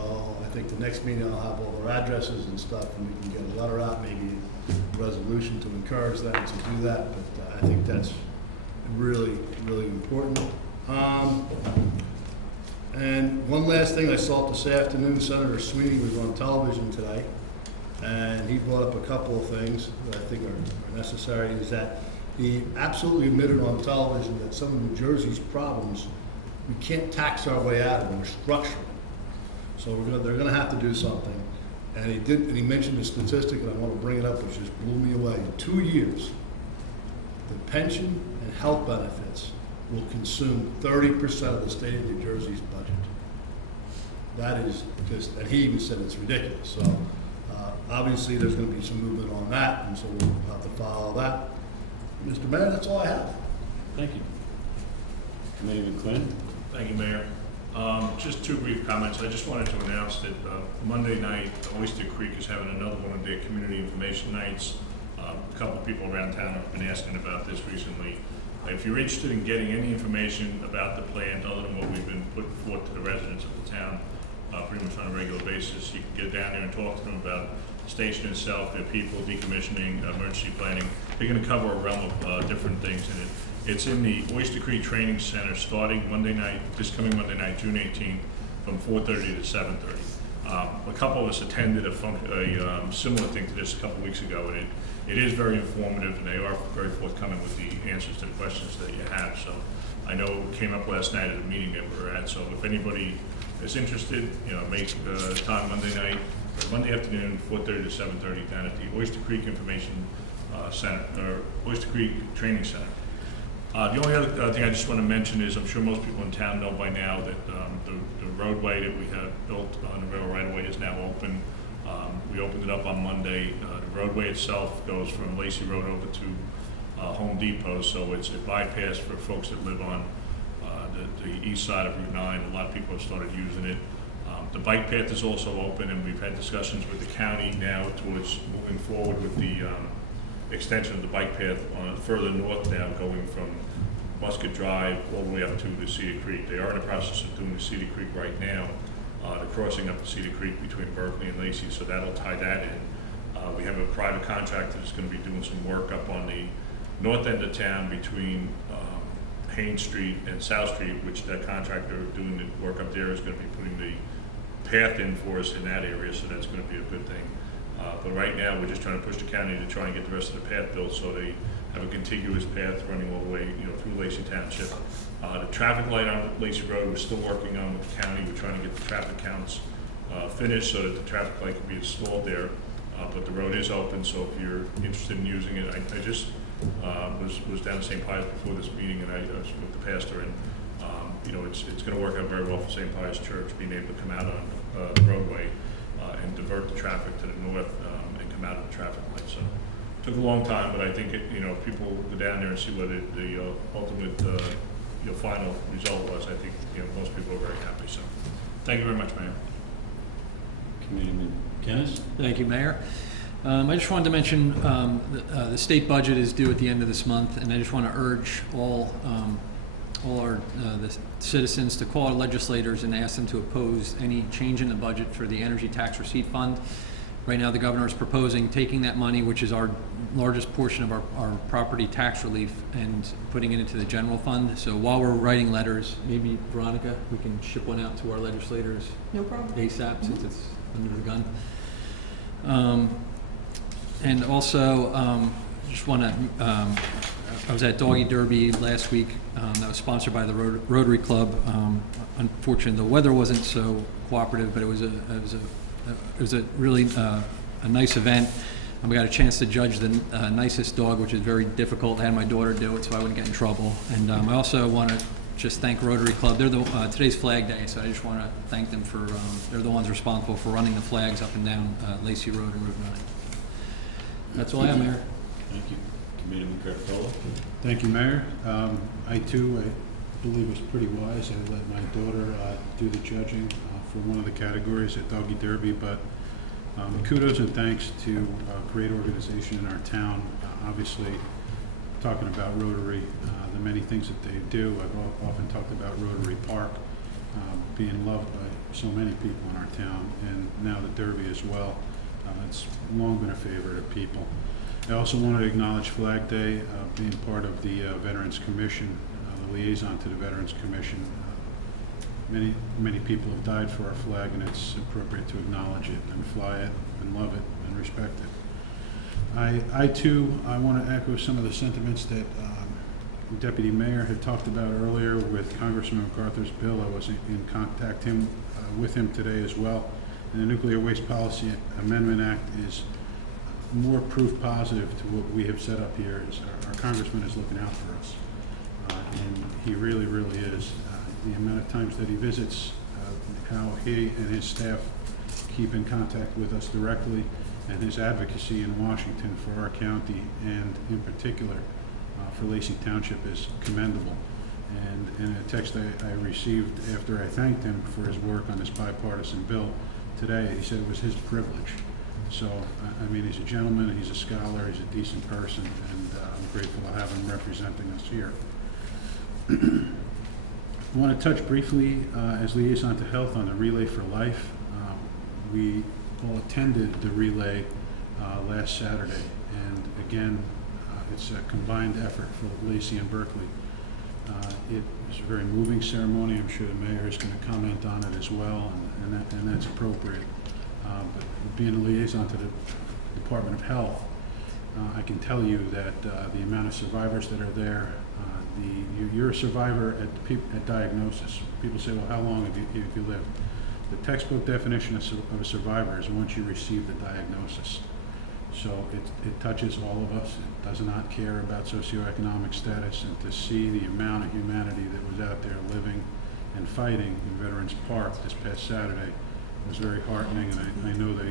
I think the next meeting I'll have all their addresses and stuff, and we can get a letter out, maybe a resolution to encourage them to do that. But I think that's really, really important. And one last thing I saw this afternoon, Senator Sweeney was on television today, and he brought up a couple of things that I think are necessary, is that he absolutely admitted on television that some of New Jersey's problems, we can't tax our way out of them, they're structural. So they're gonna have to do something. And he mentioned a statistic, and I want to bring it up, which just blew me away. In 2 years, the pension and health benefits will consume 30% of the state of New Jersey's budget. That is just, and he even said it's ridiculous. So obviously there's going to be some movement on that, and so we'll have to follow that. Mr. Mayor, that's all I have. Thank you. Committeeman Quinn? Thank you, Mayor. Just two brief comments. I just wanted to announce that Monday night, Oyster Creek is having another one of their community information nights. A couple of people around town have been asking about this recently. If you're interested in getting any information about the plant other than what we've been putting forth to the residents of the town pretty much on a regular basis, you can get down there and talk to them about the station itself, their people, decommissioning, emergency planning. They're going to cover a realm of different things in it. It's in the Oyster Creek Training Center starting Monday night, this coming Monday night, June 18th, from 4:30 to 7:30. A couple of us attended a similar thing to this a couple weeks ago, and it is very informative, and they are very forthcoming with the answers to the questions that you have. So I know it came up last night at a meeting that we were at, so if anybody is interested, make time Monday night, or Monday afternoon, 4:30 to 7:30 down at the Oyster Creek Information Center, or Oyster Creek Training Center. The only other thing I just want to mention is I'm sure most people in town know by now that the roadway that we have built on the rail right-of-way is now open. We opened it up on Monday. The roadway itself goes from Lacey Road over to Home Depot, so it's a bypass for folks that live on the east side of Route 9. A lot of people have started using it. The bike path is also open, and we've had discussions with the county now towards moving forward with the extension of the bike path further north now, going from Musket Drive all the way up to Cedar Creek. They are in the process of doing the Cedar Creek right now, the crossing up the Cedar Creek between Berkeley and Lacey, so that'll tie that in. We have a private contractor that's going to be doing some work up on the north end of town between Haines Street and South Street, which that contractor doing the work up there is going to be putting the path in for us in that area, so that's going to be a good thing. But right now, we're just trying to push the county to try and get the rest of the path built so they have a contiguous path running all the way, through Lacey Township. The traffic light on Lacey Road, we're still working on with the county. We're trying to get the traffic counts finished so that the traffic light can be installed there. But the road is open, so if you're interested in using it, I just was down to St. Pius before this meeting, and I was with the pastor, and it's going to work out very well for St. Pius Church, being able to come out on the roadway and divert the traffic to the north and come out of the traffic light. So it took a long time, but I think if people go down there and see what the ultimate final result was, I think most people are very happy. So thank you very much, Mayor. Committeeman Kennis? Thank you, Mayor. I just wanted to mention the state budget is due at the end of this month, and I just want to urge all our the citizens to call our legislators and ask them to oppose any change in the budget for the Energy Tax Receipt Fund. Right now, the governor is proposing taking that money, which is our largest portion of our property tax relief, and putting it into the general fund. So while we're writing letters, maybe, Veronica, we can ship one out to our legislators No problem. ASAP, since it's under the gun. And also, just want to, I was at Doggy Derby last week. That was sponsored by the Rotary Club. Unfortunately, the weather wasn't so cooperative, but it was a really a nice event. And we got a chance to judge the nicest dog, which is very difficult. I had my daughter do it so I wouldn't get in trouble. And I also want to just thank Rotary Club. They're today's Flag Day, so I just want to thank them for, they're the ones responsible for running the flags up and down Lacey Road and Route 9. That's all I have, Mayor. Thank you. Committeeman Carpella? Thank you, Mayor. I too, I believe was pretty wise. I let my daughter do the judging for one of the categories at Doggy Derby, but kudos and thanks to a great organization in our town. Obviously, talking about Rotary, the many things that they do. I've often talked about Rotary Park being loved by so many people in our town, and now the Derby as well. It's long been a favorite of people. I also wanted to acknowledge Flag Day, being part of the Veterans Commission, the liaison to the Veterans Commission. Many people have died for our flag, and it's appropriate to acknowledge it and fly it and love it and respect it. I too, I want to echo some of the sentiments that Deputy Mayor had talked about earlier with Congressman MacArthur's bill. I was in contact with him today as well. And the Nuclear Waste Policy Amendment Act is more proof positive to what we have set up here. Is our congressman is looking out for us, and he really, really is. The amount of times that he visits, how he and his staff keep in contact with us directly, and his advocacy in Washington for our county and in particular for Lacey Township is commendable. And a text I received after I thanked him for his work on this bipartisan bill today, he said it was his privilege. So, I mean, he's a gentleman, he's a scholar, he's a decent person, and I'm grateful to have him representing us here. I want to touch briefly as liaison to health on the Relay for Life. We all attended the relay last Saturday, and again, it's a combined effort for Lacey and Berkeley. It was a very moving ceremony. I'm sure the mayor is going to comment on it as well, and that's appropriate. But being a liaison to the Department of Health, I can tell you that the amount of survivors that are there, you're a survivor at diagnosis. People say, well, how long have you lived? The textbook definition of a survivor is once you receive the diagnosis. So it touches all of us. It does not care about socioeconomic status, and to see the amount of humanity that was out there living and fighting in Veterans Park this past Saturday was very heartening, and I know the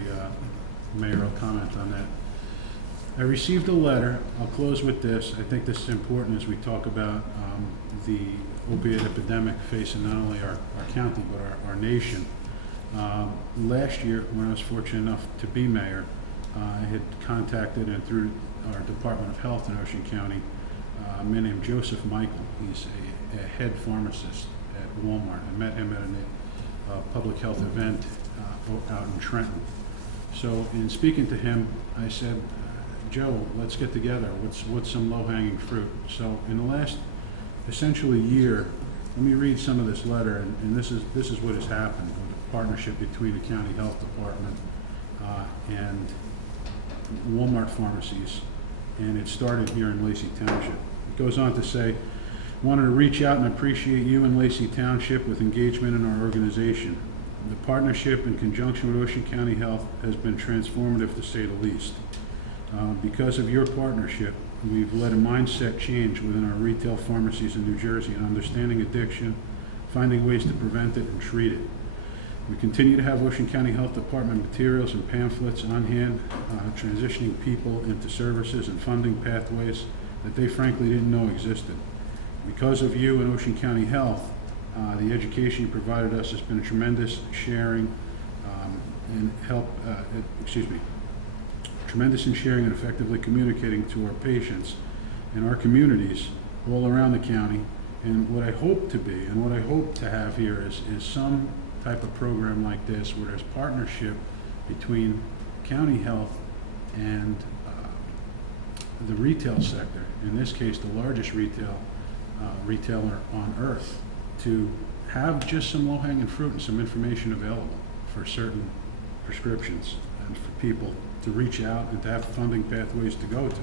mayor will comment on that. I received a letter. I'll close with this. I think this is important as we talk about the opioid epidemic facing not only our county but our nation. Last year, when I was fortunate enough to be mayor, I had contacted, and through our Department of Health in Ocean County, a man named Joseph Michael. He's a head pharmacist at Walmart. I met him at a public health event out in Trenton. So in speaking to him, I said, Joe, let's get together. What's some low-hanging fruit? So in the last essentially year, let me read some of this letter, and this is what has happened with the partnership between the county health department and Walmart pharmacies, and it started here in Lacey Township. It goes on to say, wanted to reach out and appreciate you and Lacey Township with engagement in our organization. The partnership in conjunction with Ocean County Health has been transformative, to say the least. Because of your partnership, we've led a mindset change within our retail pharmacies in New Jersey in understanding addiction, finding ways to prevent it and treat it. We continue to have Ocean County Health Department materials and pamphlets on hand, transitioning people into services and funding pathways that they frankly didn't know existed. Because of you and Ocean County Health, the education you provided us has been a tremendous sharing and tremendous in sharing and effectively communicating to our patients and our communities all around the county. And what I hope to be, and what I hope to have here is some type of program like this where there's partnership between county health and the retail sector, in this case the largest retailer on earth, to have just some low-hanging fruit and some information available for certain prescriptions and for people to reach out and to have funding pathways to go to.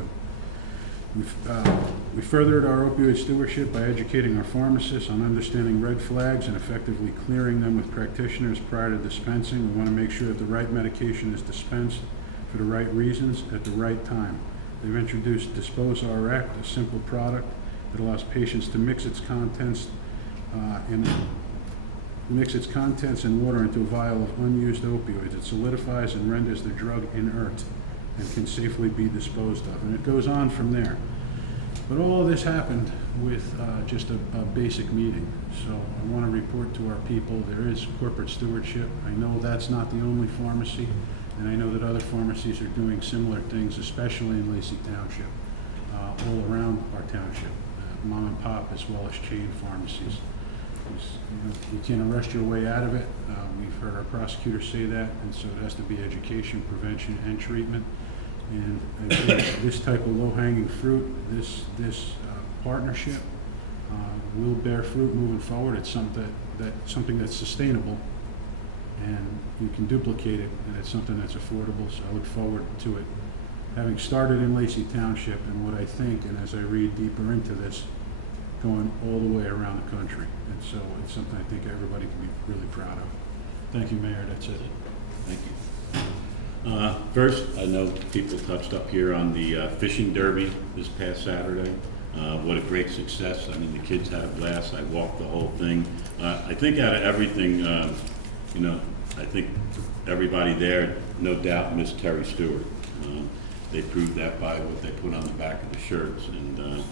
We furthered our opioid stewardship by educating our pharmacists on understanding red flags and effectively clearing them with practitioners prior to dispensing. We want to make sure that the right medication is dispensed for the right reasons at the right time. They've introduced Dispose RX, a simple product that allows patients to mix its contents and water into a vial of unused opioids. It solidifies and renders the drug inert and can safely be disposed of. And it goes on from there. But all of this happened with just a basic meeting. So I want to report to our people there is corporate stewardship. I know that's not the only pharmacy, and I know that other pharmacies are doing similar things, especially in Lacey Township, all around our township, mom and pop as well as chain pharmacies. You can't arrest your way out of it. We've heard our prosecutors say that, and so it has to be education, prevention, and treatment. And again, this type of low-hanging fruit, this partnership will bear fruit moving forward. It's something that's sustainable, and you can duplicate it, and it's something that's affordable. So I look forward to it. Having started in Lacey Township, and what I think, and as I read deeper into this, going all the way around the country. And so it's something I think everybody can be really proud of. Thank you, Mayor. That's it. Thank you. First, I know people touched up here on the fishing derby this past Saturday. What a great success. I mean, the kids had a blast. I walked the whole thing. I think out of everything, I think everybody there, no doubt, missed Terry Stewart. They proved that by what they put on the back of the shirts. And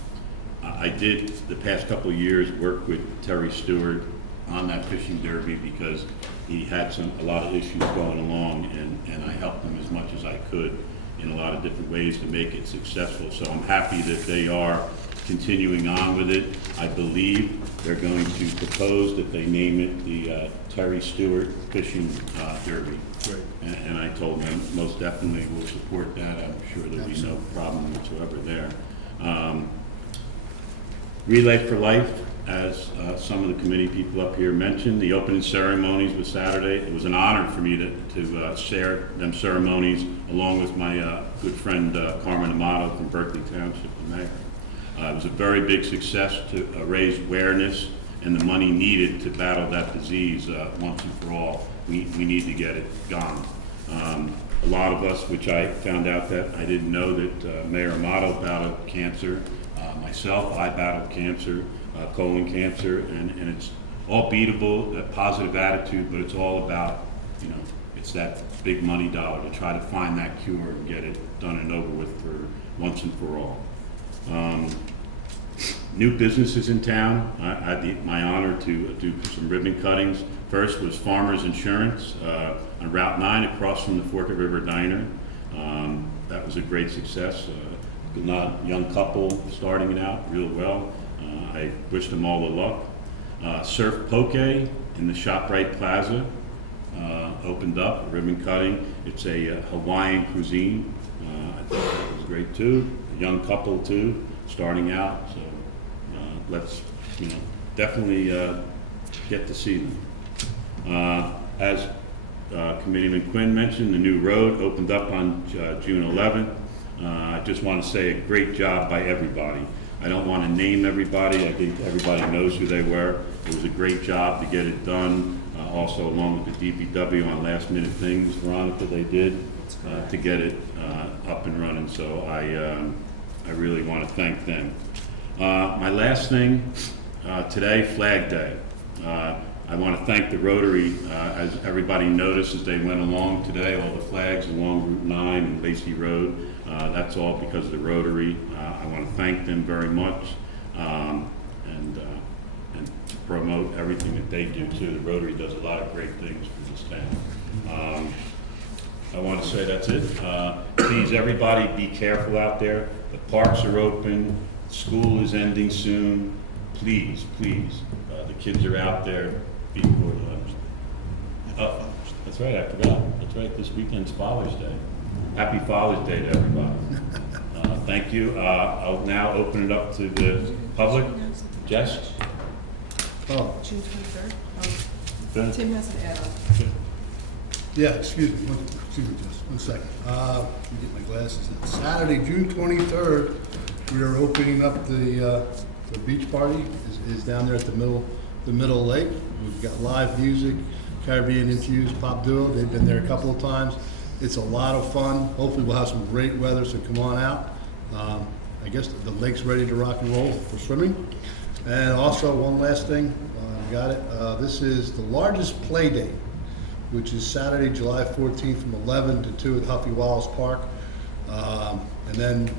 I did, the past couple of years, work with Terry Stewart on that fishing derby because he had a lot of issues going along, and I helped him as much as I could in a lot of different ways to make it successful. So I'm happy that they are continuing on with it. I believe they're going to propose that they name it the Terry Stewart Fishing Derby. Great. And I told them most definitely we'll support that. I'm sure there'll be no problem whatsoever there. Relay for Life, as some of the committee people up here mentioned, the opening ceremonies was Saturday. It was an honor for me to share them ceremonies along with my good friend Carmen Amato from Berkeley Township, the mayor. It was a very big success to raise awareness and the money needed to battle that disease once and for all. We need to get it gone. A lot of us, which I found out that I didn't know that Mayor Amato battled cancer. Myself, I battled cancer, colon cancer, and it's all beatable, that positive attitude, but it's all about, it's that big money dollar to try to find that cure and get it done and over with for once and for all. New businesses in town. I had my honor to do some ribbon cuttings. First was Farmers Insurance on Route 9 across from the Forked River Diner. That was a great success. Young couple starting it out real well. I wish them all the luck. Surf Poke in the ShopRite Plaza opened up, ribbon cutting. It's a Hawaiian cuisine. I thought that was great too. A young couple too, starting out. So let's definitely get to see them. As Committeeman Quinn mentioned, the new road opened up on June 11th. I just want to say a great job by everybody. I don't want to name everybody. I think everybody knows who they were. It was a great job to get it done. Also, along with the DPW on last minute things, Veronica, they did to get it up and running. So I really want to thank them. My last thing today, Flag Day. I want to thank the Rotary. As everybody noticed as they went along today, all the flags along Route 9 and Lacey Road. That's all because of the Rotary. I want to thank them very much and promote everything that they do too. The Rotary does a lot of great things for this town. I want to say that's it. Please, everybody, be careful out there. The parks are open. School is ending soon. Please, please, the kids are out there. Be good. Oh, that's right, I forgot. That's right, this weekend's Father's Day. Happy Father's Day to everybody. Thank you. I'll now open it up to the public. Jess? Oh, June 23rd. Good. Tim has an add-on. yeah, excuse me, just 1 second. Let me get my glasses in. Saturday, June 23rd, we are opening up the beach party is down there at the middle lake. We've got live music, Caribbean infused pop duo. They've been there a couple of times. It's a lot of fun. Hopefully we'll have some great weather, so come on out. I guess the lake's ready to rock and roll for swimming. And also, one last thing, got it. This is the largest play date, which is Saturday, July 14th from 11 to 2 at Huffy Wallace Park. And then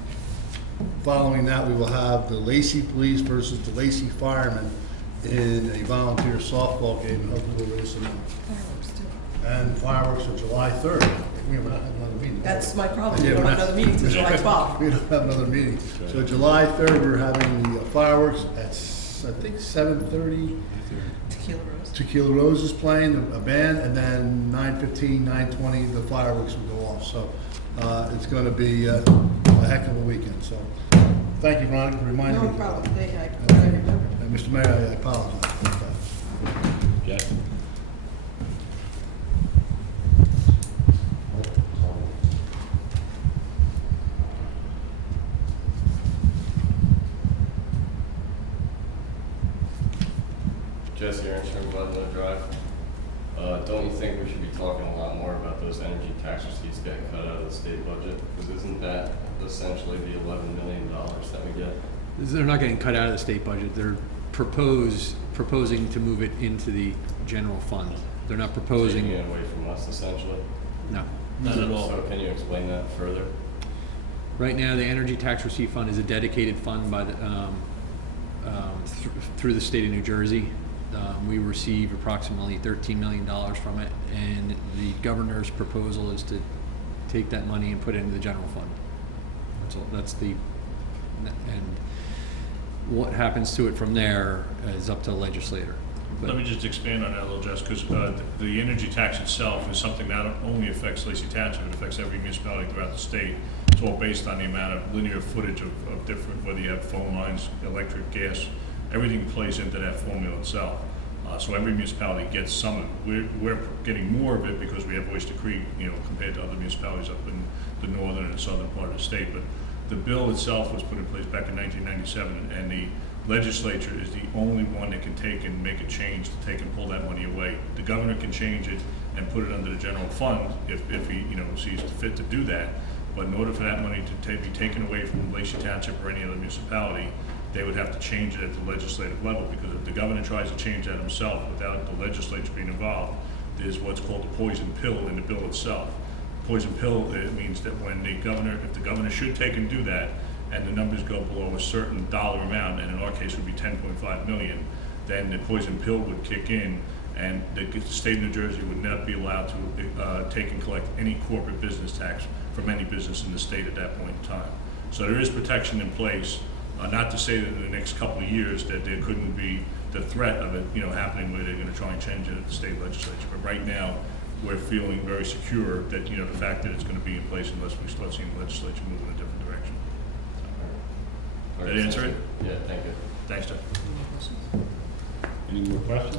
following that, we will have the Lacey Police versus the Lacey Firemen in a volunteer softball game, and hopefully we'll raise some money. Fireworks too. And fireworks are July 3rd. We have another meeting. That's my problem. Yeah, We don't we're have not- another meeting until July 12th. We don't have another meeting. So July 3rd, we're having the fireworks at, I think, 7:30. Tequila Rose. Tequila Rose is playing, a band, and then 9:15, 9:20, the fireworks will go off. So it's going to be a heck of a weekend. So thank you, Veronica, for reminding me. No problem. I remember. And Mr. Mayor, I apologize about that. Jack? Jesse Ernst from Glenwood Drive. Don't you think we should be talking a lot more about those energy tax receipts getting cut out of the state budget? Because isn't that essentially the $11 million that we get? They're not getting cut out of the state budget. They're proposing to move it into the general fund. They're not Taking proposing, it away from us essentially? no. Not at all. So can you explain that further? Right now, the energy tax receipt fund is a dedicated fund by through the state of New Jersey. We receive approximately $13 million from it, and the governor's proposal is to take that money and put it into the general fund. That's all, and what happens to it from there is up to the legislator. But- Let me just expand on that a little, Jess, because the energy tax itself is something that not only affects Lacey Township, it affects every municipality throughout the state. It's all based on the amount of linear footage of different, whether you have phone lines, electric, gas, everything plays into that formula itself. So every municipality gets some of it. We're getting more of it because we have Oyster Creek, compared to other municipalities up in the northern and southern part of the state. But the bill itself was put in place back in 1997, and the legislature is the only one that can take and make a change to take and pull that money away. The governor can change it and put it under the general fund if he, sees fit to do that. But in order for that money to be taken away from Lacey Township or any other municipality, they would have to change it at the legislative level, because if the governor tries to change that himself without the legislature being involved, there's what's called the poison pill in the bill itself. Poison pill, it means that when if the governor should take and do that, and the numbers go below a certain dollar amount, and in our case would be 10.5 million, then the poison pill would kick in, and the state of New Jersey would not be allowed to take and collect any corporate business tax from any business in the state at that point in time. So there is protection in place. Not to say that in the next couple of years that there couldn't be the threat of it, happening where they're going to try and change it at the state legislature. But right now, we're feeling very secure that, the fact that it's going to be in place unless we start seeing the legislature move in a different direction. All Did right, I answer it? Yeah, thank you. Thanks, Jeff. Any more questions?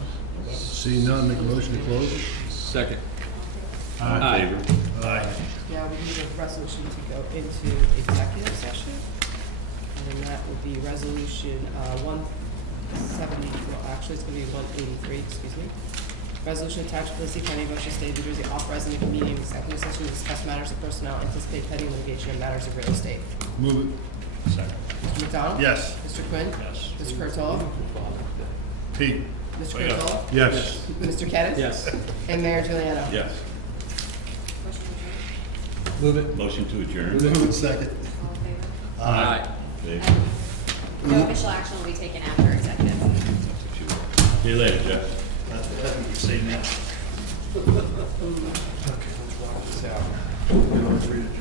Seeing none, make a motion to close. Second. All in Aye. favor? Aye. Now, we need a resolution to go into executive session, and that would be resolution 170, well, actually, it's going to be 183, excuse me. Resolution attached to Lacey County, Ocean State, New Jersey, authorizing a convening of executive session to discuss matters of personnel, anticipate pending litigation, and matters of real estate. Move it. Second. Mr. McDonald? Yes. Mr. Quinn? Yes. Mr. Curatolo? Pete? Mr. Oh, yeah. Curatolo? Yes. Mr. Kennis? Yes. And Mayor Juliano? Yes. Move it. Motion to adjourn? Move it second. All in favor? Aye. Favor? No official action will be taken after executive. See you later, Jeff. Say now. Okay, let's walk this out.